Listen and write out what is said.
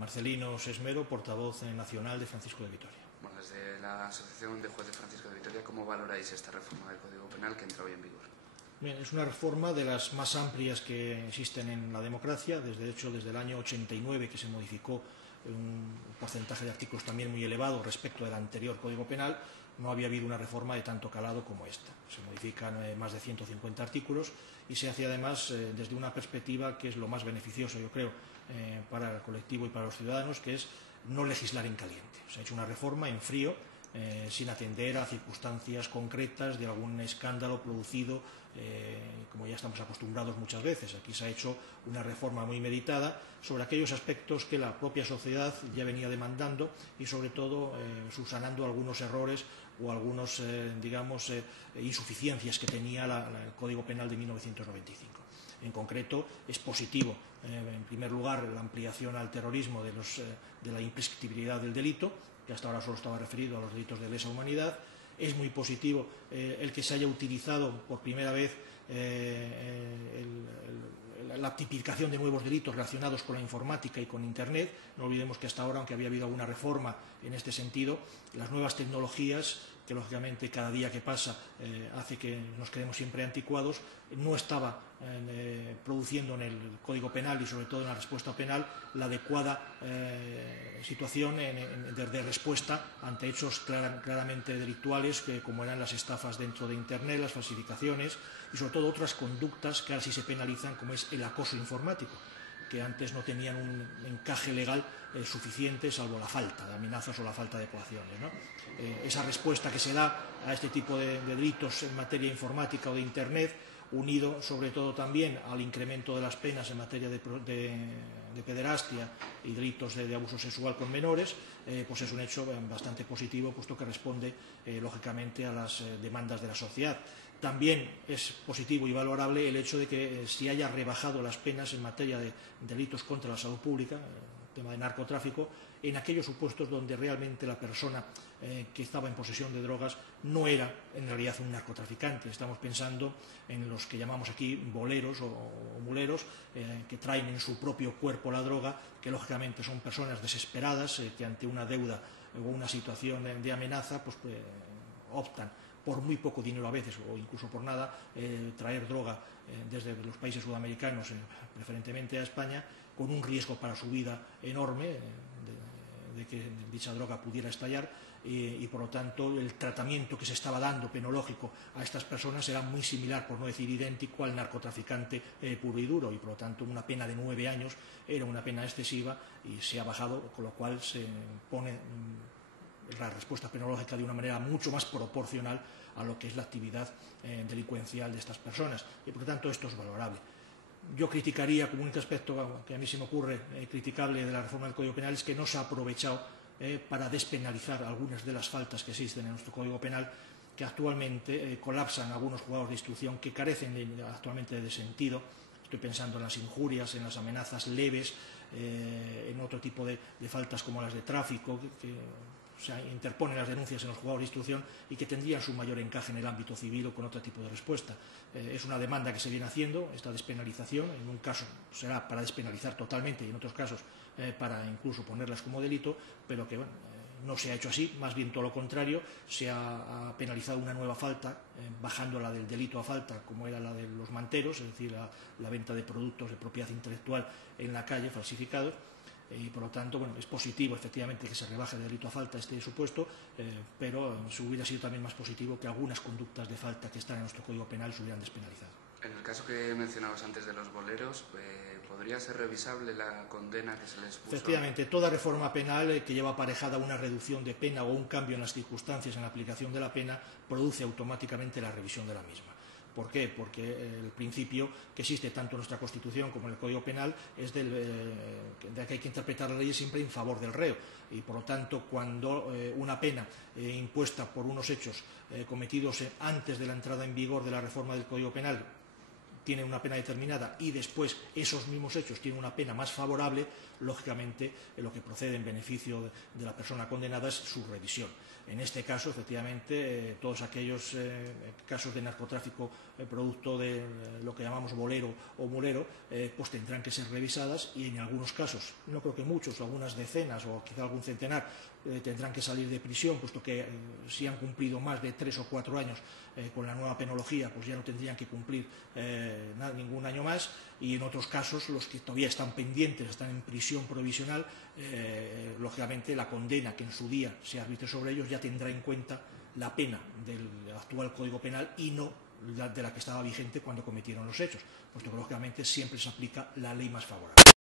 Marcelino Sesmero, portavoz nacional de Francisco de Vitoria. Bueno, desde la Asociación de Jueces Francisco de Vitoria, ¿cómo valoráis esta reforma del Código Penal que entra hoy en vigor? Bien, es una reforma de las más amplias que existen en la democracia. Desde el año 89 que se modificó un porcentaje de artículos también muy elevado respecto del anterior Código Penal, no había habido una reforma de tanto calado como esta. Se modifican más de 150 artículos y se hace además desde una perspectiva que es lo más beneficioso, yo creo, para el colectivo y para los ciudadanos, que es no legislar en caliente. Se ha hecho una reforma en frío, sin atender a circunstancias concretas de algún escándalo producido, como ya estamos acostumbrados muchas veces. Aquí se ha hecho una reforma muy meditada sobre aquellos aspectos que la propia sociedad ya venía demandando y, sobre todo, subsanando algunos errores o algunos, insuficiencias que tenía el Código Penal de 1995. En concreto, es positivo, en primer lugar, la ampliación al terrorismo de la imprescriptibilidad del delito, que hasta ahora solo estaba referido a los delitos de lesa humanidad. Es muy positivo el que se haya utilizado por primera vez la tipificación de nuevos delitos relacionados con la informática y con Internet. No olvidemos que hasta ahora, aunque había habido alguna reforma en este sentido, las nuevas tecnologías, que lógicamente cada día que pasa hace que nos quedemos siempre anticuados, no estaba produciendo en el Código Penal y sobre todo en la respuesta penal la adecuada situación de respuesta ante hechos claramente delictuales, como eran las estafas dentro de Internet, las falsificaciones y sobre todo otras conductas que ahora sí se penalizan, como es el acoso informático, que antes no tenían un encaje legal suficiente, salvo la falta de amenazas o la falta de coacciones, ¿no? Esa respuesta que se da a este tipo de delitos en materia informática o de Internet, unido sobre todo también al incremento de las penas en materia de pederastia y delitos de abuso sexual con menores, pues es un hecho bastante positivo, puesto que responde lógicamente a las demandas de la sociedad. También es positivo y valorable el hecho de que se haya rebajado las penas en materia de delitos contra la salud pública, el tema de narcotráfico, en aquellos supuestos donde realmente la persona que estaba en posesión de drogas no era en realidad un narcotraficante. Estamos pensando en los que llamamos aquí boleros o muleros, que traen en su propio cuerpo la droga, que lógicamente son personas desesperadas que ante una deuda o una situación de amenaza pues optan por muy poco dinero a veces o incluso por nada, traer droga desde los países sudamericanos, preferentemente a España, con un riesgo para su vida enorme de que dicha droga pudiera estallar y por lo tanto el tratamiento que se estaba dando penológico a estas personas era muy similar, por no decir idéntico, al narcotraficante puro y duro, y por lo tanto una pena de 9 años era una pena excesiva y se ha bajado, con lo cual se pone la respuesta penológica de una manera mucho más proporcional a lo que es la actividad delincuencial de estas personas, y por lo tanto esto es valorable. Yo criticaría, como un aspecto que a mí se me ocurre criticable de la reforma del Código Penal, es que no se ha aprovechado para despenalizar algunas de las faltas que existen en nuestro Código Penal, que actualmente colapsan algunos juzgados de instrucción que carecen actualmente de sentido. Estoy pensando en las injurias, en las amenazas leves, en otro tipo de faltas como las de tráfico, que interponen las denuncias en los juzgados de instrucción y que tendrían su mayor encaje en el ámbito civil o con otro tipo de respuesta. Es una demanda que se viene haciendo, esta despenalización. En un caso será para despenalizar totalmente y en otros casos para incluso ponerlas como delito, pero que no se ha hecho así, más bien todo lo contrario. Se ha penalizado una nueva falta, bajando la del delito a falta, como era la de los manteros, es decir, la venta de productos de propiedad intelectual en la calle falsificados. Y por lo tanto, es positivo efectivamente que se rebaje de delito a falta este supuesto, pero hubiera sido también más positivo que algunas conductas de falta que están en nuestro Código Penal se hubieran despenalizado. En el caso que mencionabas antes de los boleros, ¿podría ser revisable la condena que se les puso? Efectivamente, toda reforma penal que lleva aparejada una reducción de pena o un cambio en las circunstancias en la aplicación de la pena produce automáticamente la revisión de la misma. ¿Por qué? Porque el principio que existe tanto en nuestra Constitución como en el Código Penal es de que hay que interpretar la ley siempre en favor del reo, y por lo tanto cuando una pena impuesta por unos hechos cometidos antes de la entrada en vigor de la reforma del Código Penal tienen una pena determinada y después esos mismos hechos tienen una pena más favorable, lógicamente lo que procede en beneficio de la persona condenada es su revisión. En este caso, efectivamente, todos aquellos casos de narcotráfico producto de lo que llamamos bolero o mulero, pues tendrán que ser revisadas y en algunos casos, no creo que muchos, algunas decenas o quizá algún centenar, tendrán que salir de prisión, puesto que si han cumplido más de 3 o 4 años con la nueva penología, pues ya no tendrían que cumplir ningún año más, y en otros casos, los que todavía están pendientes, están en prisión provisional, lógicamente la condena que en su día se arbitre sobre ellos ya tendrá en cuenta la pena del actual Código Penal y no de la que estaba vigente cuando cometieron los hechos, puesto que lógicamente siempre se aplica la ley más favorable.